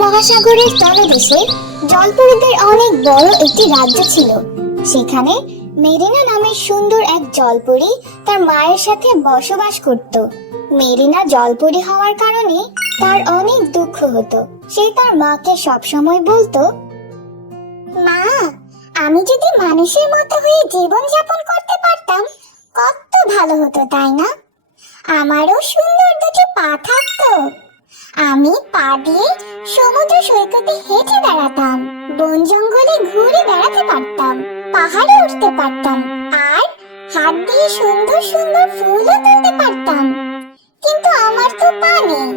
মহাসাগরের তলদেশে জলপরীদের অনেক বড় একটি রাজ্য ছিল। সেখানে মেরিনা নামের সুন্দর এক জলপরী তার মায়ের সাথে বসবাস করত। মেরিনা জলপরী হওয়ার কারণে তার অনেক দুঃখ হতো। সে তার মাকে সবসময় বলতো, মা, আমি যদি মানুষের মতো হয়ে জীবন যাপন করতে পারতাম, কত ভালো হতো, তাই না? আমারও সুন্দর দুটি পা থাকতো। আমি পা দিয়ে সমুদ্র সৈকতে হেঁটে বেড়াতাম, বন জঙ্গলে ঘুরে বেড়াতে পারতাম, পাহাড়ে উঠতে পারতাম, আর হাত দিয়ে সুন্দর সুন্দর ফুলও তুলতে পারতাম। কিন্তু আমার তো পা নেই।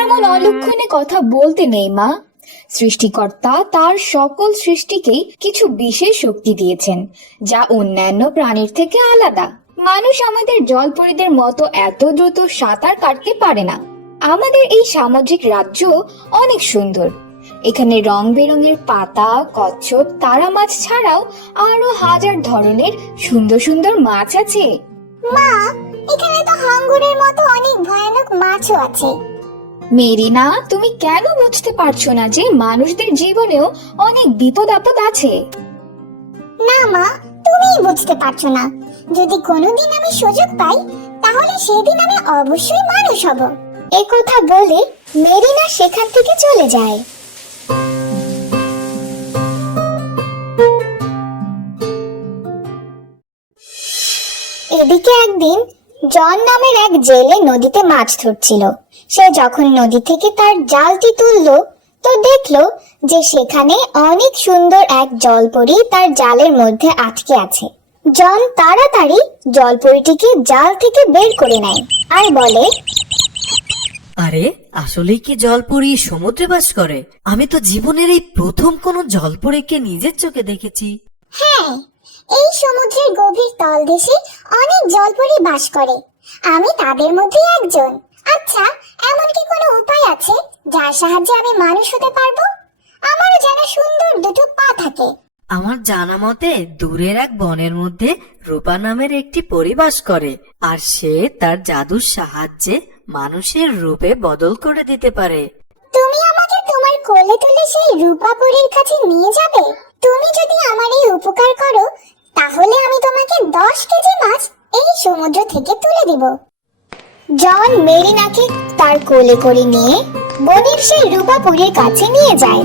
এমন অলক্ষণে কথা বলতে নেই, মা। সৃষ্টিকর্তা তার সকল সৃষ্টিকেই কিছু বিশেষ শক্তি দিয়েছেন, যা অন্যান্য প্রাণীর থেকে আলাদা। মানুষ আমাদের জলপরীদের মতো এত দ্রুত সাঁতার কাটতে পারে না। আমাদের এই সামাজিক রাজ্য অনেক সুন্দর। এখানে রং বেরঙের পাতা কচ্ছপ তারা মাছ ছাড়াও আরও হাজার ধরনের সুন্দর সুন্দর মাছ আছে। মা এখানে তো হাঙ্গরের মতো অনেক ভয়ানক মাছও আছে। মেরিনা তুমি কেন বুঝতে পারছ না যে মানুষদের জীবনেও অনেক বিপদ আপদ আছে? না মা তুমিই বুঝতে পারছ না। যদি কোনোদিন আমি সুযোগ পাই, তাহলে সেদিন আমি অবশ্যই মানুষ হব। এ কথা বলে মেরিনা সেখান থেকে চলে যায়। এদিকে একদিন জন নামের এক জেলে নদীতে মাছ ধরছিল। সে যখন নদী থেকে তার জালটি তুললো তো দেখল যে সেখানে অনেক সুন্দর এক জলপরি তার জালের মধ্যে আটকে আছে। জন তাড়াতাড়ি জলপরিটিকে জাল থেকে বের করে নেয় আর বলে আরে আসলেই কি জলপরি সমুদ্রে বাস করে? আমি তো জীবনের এই প্রথম কোনো জলপরীকে নিজের চোখে দেখেছি। হ্যাঁ এই সমুদ্রের গভীর তলদেশে অনেক জলপরি বাস করে। আমি তাদের মধ্যে একজন। আচ্ছা এমন কি কোনো উপায় আছে যার সাহায্যে আমি মানুষ হতে পারব? আমারও যেন সুন্দর দুটো পা থাকে। আমার জানা মতে দূরের এক বনের মধ্যে রূপা নামের একটি করে আর সে তার জাদুর সাহায্যে মানুষের রূপে বদল করে দিতে পারে। তুমি আমাকে তোমার কোলে তুলে সেই রূপা রূপাপুরীর কাছে নিয়ে যাবে? তুমি যদি আমার এই উপকার করো তাহলে আমি তোমাকে দশ কেজি মাছ এই সমুদ্র থেকে তুলে দিব। জন মেরিনাকে তার কোলে করে নিয়ে বনের সেই রূপাপুরীর কাছে নিয়ে যায়।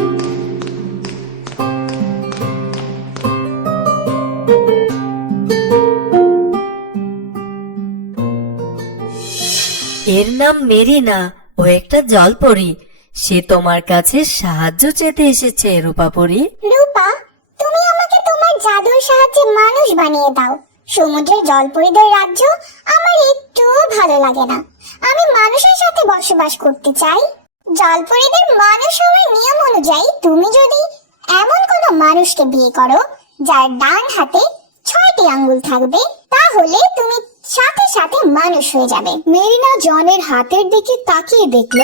এর নাম মেরিনা ও একটা জলপরি। সে তোমার কাছে সাহায্য চেতে এসেছে রূপাপরি। রূপা তুমি আমাকে তোমার জাদুর সাহায্যে মানুষ বানিয়ে দাও। সমুদ্রের জলপরীদের রাজ্য আমার একটুও ভালো লাগে না। আমি মানুষের সাথে বসবাস করতে চাই। জলপরীদের মানুষ হওয়ার নিয়ম অনুযায়ী তুমি যদি এমন কোনো মানুষকে বিয়ে করো, যার ডান হাতে ছয়টি আঙ্গুল থাকবে, তাহলে তুমি সাথে সাথে মানুষ হয়ে যাবে। মেরিনা জনের হাতের দিকে তাকিয়ে দেখল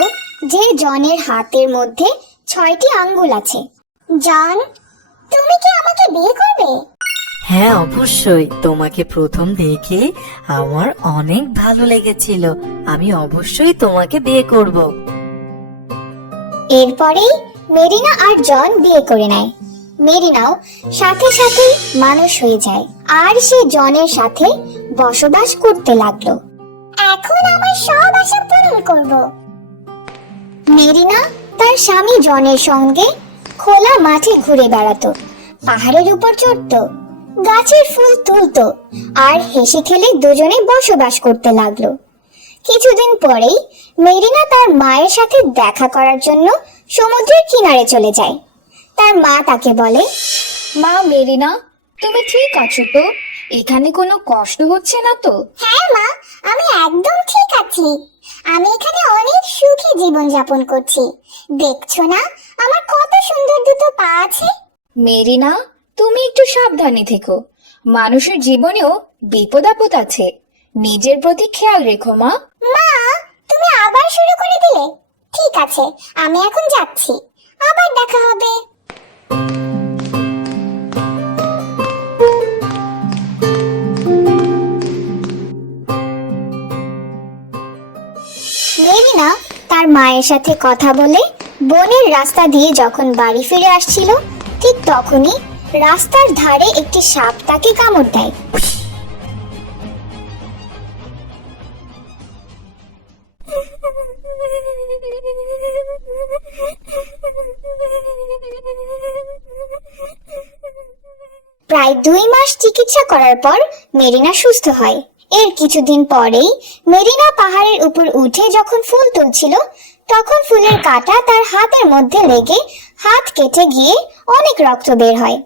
যে জনের হাতের মধ্যে ছয়টি আঙ্গুল আছে। জন, তুমি কি আমাকে বিয়ে করবে? হ্যাঁ অবশ্যই। তোমাকে প্রথম দেখে আমার অনেক ভালো লেগেছিল। আমি অবশ্যই তোমাকে বিয়ে করব। এরপরেই মেরিনা আর জন বিয়ে করে নেয়। মেরিনাও সাথে সাথে মানুষ হয়ে যায়। আর সে জনের সাথে বসবাস করতে লাগল। এখন আমার সব আশা পূরণ করব। মেরিনা তার স্বামী জনের সঙ্গে খোলা মাঠে ঘুরে বেড়াতো। পাহাড়ের উপর চড়তো। গাছের ফুল তুলতো আর হেসে খেলে দুজনে বসবাস করতে লাগল। কিছুদিন পরেই মেরিনা তার মায়ের সাথে দেখা করার জন্য সমুদ্রের কিনারে চলে যায়। তার মা তাকে বলে মা মেরিনা তুমি ঠিক আছো তো? এখানে কোনো কষ্ট হচ্ছে না তো? হ্যাঁ মা আমি একদম ঠিক আছি। আমি এখানে অনেক সুখী জীবন যাপন করছি। দেখছ না আমার কত সুন্দর দুটো পা আছে? মেরিনা তুমি একটু সাবধানে থেকো। মানুষের জীবনেও বিপদ আপদ আছে। নিজের প্রতি খেয়াল রেখো, মা। মা, তুমি আবার শুরু করে দিলে? ঠিক আছে, আমি এখন যাচ্ছি। আবার দেখা হবে। তার মায়ের সাথে কথা বলে বনের রাস্তা দিয়ে যখন বাড়ি ফিরে আসছিল, ঠিক তখনই রাস্তার ধারে একটি সাপ তাকে কামড় দেয়। প্রায় দুই মাস চিকিৎসা করার পর মেরিনা সুস্থ হয়। এর কিছুদিন পরেই মেরিনা পাহাড়ের উপর উঠে যখন ফুল তুলছিল, তখন ফুলের কাঁটা তার হাতের মধ্যে লেগে হাত কেটে গিয়ে অনেক রক্ত বের হয়।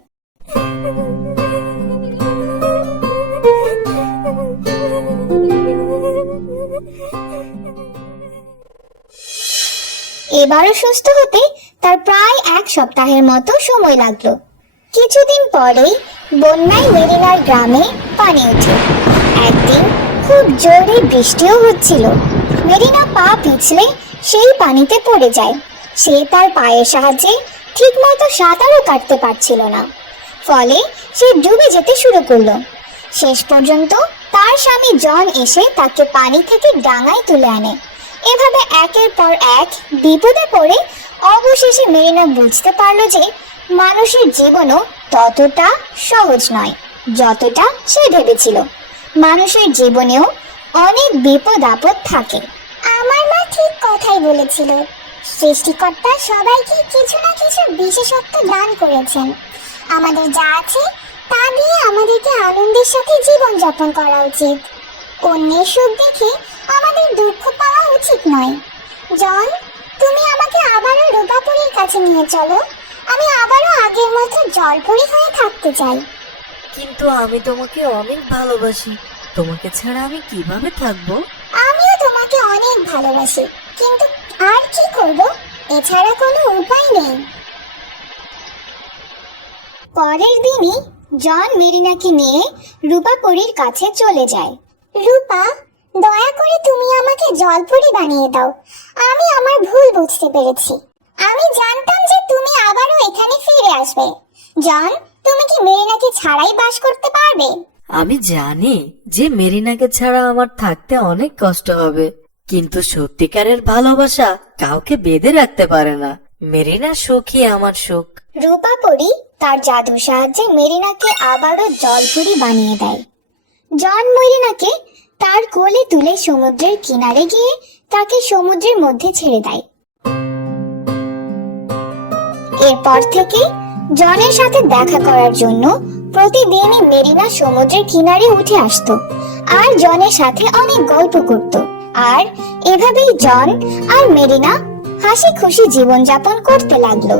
এবারও সুস্থ হতে তার প্রায় এক সপ্তাহের মতো সময় লাগল। কিছুদিন পরেই বন্যায় মেরিনার গ্রামে পানি ওঠে। একদিন খুব জোরে বৃষ্টিও হচ্ছিল। মেরিনা পা পিছলে সেই পানিতে পড়ে যায়। সে তার পায়ের সাহায্যে ঠিকমতো সাঁতারও কাটতে পারছিল না। ফলে সে ডুবে যেতে শুরু করল। শেষ পর্যন্ত তার স্বামী জন এসে তাকে পানি থেকে ডাঙায় তুলে আনে। এভাবে একের পর এক বিপদে পড়ে অবশেষে মেরিনা বুঝতে পারল যে মানুষের জীবনও ততটা সহজ নয়, যতটা সে ভেবেছিল। মানুষের জীবনেও অনেক বিপদ আপদ থাকে। আমার মা ঠিক কথাই বলেছিল। সৃষ্টিকর্তা সবাইকে কিছু না কিছু বিশেষত্ব দান করেছেন। আমাদের যা আছে তা দিয়ে আমাদেরকে আনন্দের সাথে জীবন যাপন করা উচিত। অন্যের সুখ দেখে আমাদের দুঃখ পাওয়া উচিত নয়। জন তুমি আমাকে আবারও রূপাপুরীর কাছে নিয়ে চলো। আমি আবারও আগের মতো জলপরি হয়ে থাকতে চাই। কিন্তু আমি তোমাকে অনেক ভালোবাসি। তোমাকে ছাড়া আমি কীভাবে থাকব? আমিও তোমাকে অনেক ভালোবাসি। কিন্তু আর কি করব? এছাড়া কোনো উপায় নেই। পরের দিনই জন মেরিনাকে নিয়ে রূপাপরীর কাছে চলে যায়। রূপা, দয়া করে তুমি আমাকে জলপরি বানিয়ে দাও। আমি আমার ভুল বুঝতে পেরেছি। আমি জানতাম যে তুমি আবারও এখানে ফিরে আসবে। জন, তুমি কি মেরিনাকে ছাড়াই বাস করতে পারবে? আমি জানি যে মেরিনাকে ছাড়া আমার থাকতে অনেক কষ্ট হবে, কিন্তু সত্যিকারের ভালোবাসা কাউকে বেঁধে রাখতে পারে না। মেরিনা সুখী, আমার সুখ। রূপাপরি তার জাদুর সাহায্যে মেরিনাকে আবারও জলপুরি বানিয়ে দেয়। জন মেরিনাকে তার কোলে তুলে সমুদ্রের কিনারে গিয়ে তাকে সমুদ্রের মধ্যে ছেড়ে দেয়। এরপর থেকে জনের সাথে দেখা করার জন্য প্রতিদিনই মেরিনা সমুদ্রের কিনারে উঠে আসতো আর জনের সাথে অনেক গল্প করত। আর এভাবেই জন আর মেরিনা হাসি খুশি জীবনযাপন করতে লাগল।